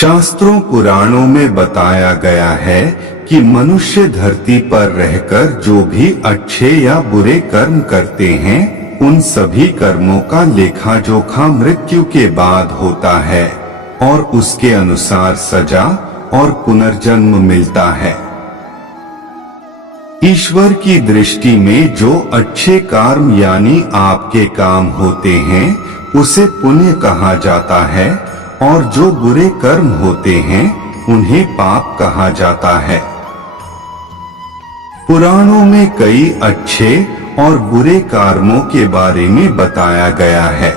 शास्त्रों पुराणों में बताया गया है कि मनुष्य धरती पर रहकर जो भी अच्छे या बुरे कर्म करते हैं उन सभी कर्मों का लेखा जोखा मृत्यु के बाद होता है और उसके अनुसार सजा और पुनर्जन्म मिलता है। ईश्वर की दृष्टि में जो अच्छे कर्म यानी आपके काम होते हैं उसे पुण्य कहा जाता है और जो बुरे कर्म होते हैं उन्हें पाप कहा जाता है। पुराणों में कई अच्छे और बुरे कर्मों के बारे में बताया गया है।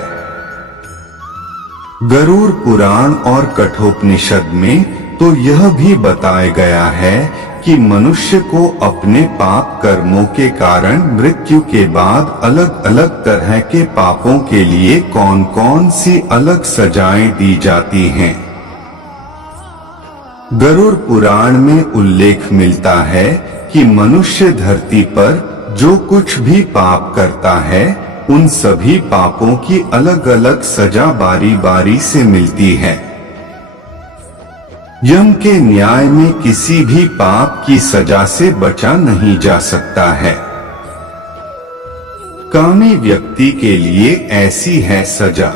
गरुड़ पुराण और कठोपनिषद में तो यह भी बताया गया है कि मनुष्य को अपने पाप कर्मों के कारण मृत्यु के बाद अलग अलग तरह के पापों के लिए कौन कौन सी अलग सजाएं दी जाती हैं। गरुड़ पुराण में उल्लेख मिलता है कि मनुष्य धरती पर जो कुछ भी पाप करता है उन सभी पापों की अलग अलग सजा बारी बारी से मिलती है। यम के न्याय में किसी भी पाप की सजा से बचा नहीं जा सकता है। कामी व्यक्ति के लिए ऐसी है सजा।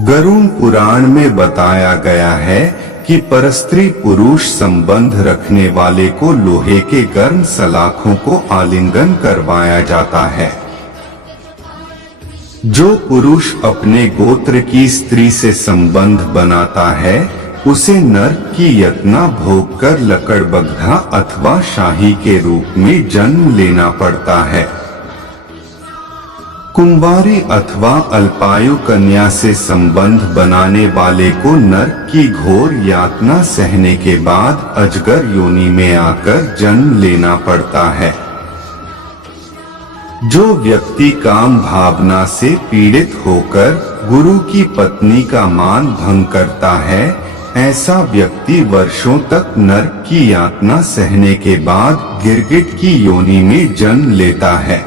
गरुड़ पुराण में बताया गया है कि परस्त्री पुरुष संबंध रखने वाले को लोहे के गर्म सलाखों को आलिंगन करवाया जाता है। जो पुरुष अपने गोत्र की स्त्री से संबंध बनाता है उसे नरक की यातना भोग कर लकड़बग्घा अथवा शाही के रूप में जन्म लेना पड़ता है। कुंवारी अथवा अल्पायु कन्या से संबंध बनाने वाले को नरक की घोर यातना सहने के बाद अजगर योनि में आकर जन्म लेना पड़ता है। जो व्यक्ति काम भावना से पीड़ित होकर गुरु की पत्नी का मान भंग करता है ऐसा व्यक्ति वर्षों तक नरक की यातना सहने के बाद गिरगिट की योनि में जन्म लेता है।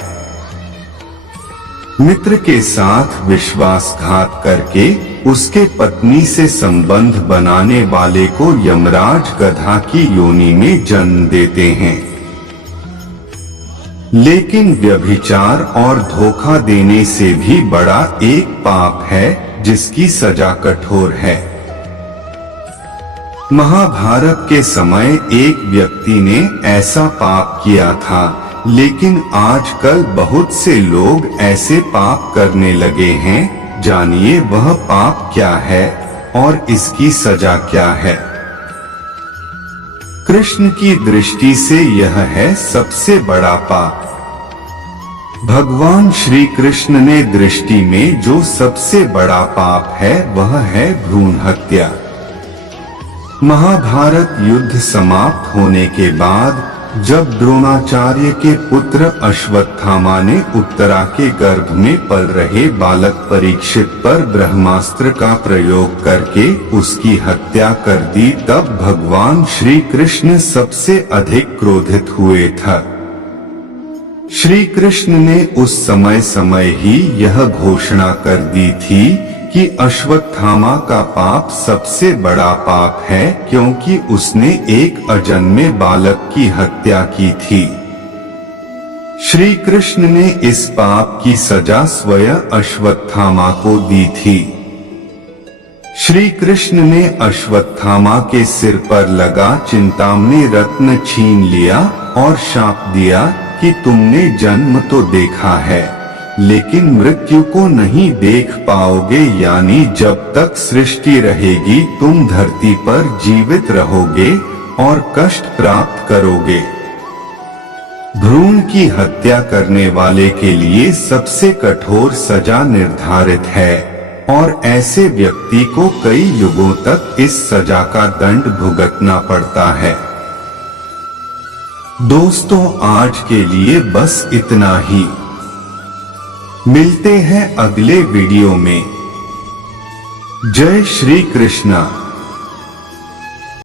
मित्र के साथ विश्वासघात करके उसके पत्नी से संबंध बनाने वाले को यमराज गधा की योनि में जन्म देते हैं। लेकिन व्यभिचार और धोखा देने से भी बड़ा एक पाप है जिसकी सजा कठोर है। महाभारत के समय एक व्यक्ति ने ऐसा पाप किया था, लेकिन आजकल बहुत से लोग ऐसे पाप करने लगे हैं। जानिए वह पाप क्या है और इसकी सजा क्या है। कृष्ण की दृष्टि से यह है सबसे बड़ा पाप। भगवान श्री कृष्ण ने दृष्टि में जो सबसे बड़ा पाप है वह है भ्रूण हत्या। महाभारत युद्ध समाप्त होने के बाद जब द्रोणाचार्य के पुत्र अश्वत्थामा ने उत्तरा के गर्भ में पल रहे बालक परीक्षित पर ब्रह्मास्त्र का प्रयोग करके उसकी हत्या कर दी तब भगवान श्री कृष्ण सबसे अधिक क्रोधित हुए थे। श्री कृष्ण ने उस समय ही यह घोषणा कर दी थी कि अश्वत्थामा का पाप सबसे बड़ा पाप है क्योंकि उसने एक अजन्मे बालक की हत्या की थी। श्री कृष्ण ने इस पाप की सजा स्वयं अश्वत्थामा को दी थी। श्री कृष्ण ने अश्वत्थामा के सिर पर लगा चिंतामणि रत्न छीन लिया और शाप दिया कि तुमने जन्म तो देखा है लेकिन मृत्यु को नहीं देख पाओगे, यानी जब तक सृष्टि रहेगी तुम धरती पर जीवित रहोगे और कष्ट प्राप्त करोगे। भ्रूण की हत्या करने वाले के लिए सबसे कठोर सजा निर्धारित है और ऐसे व्यक्ति को कई युगों तक इस सजा का दंड भुगतना पड़ता है। दोस्तों, आज के लिए बस इतना ही। मिलते हैं अगले वीडियो में। जय श्री कृष्णा।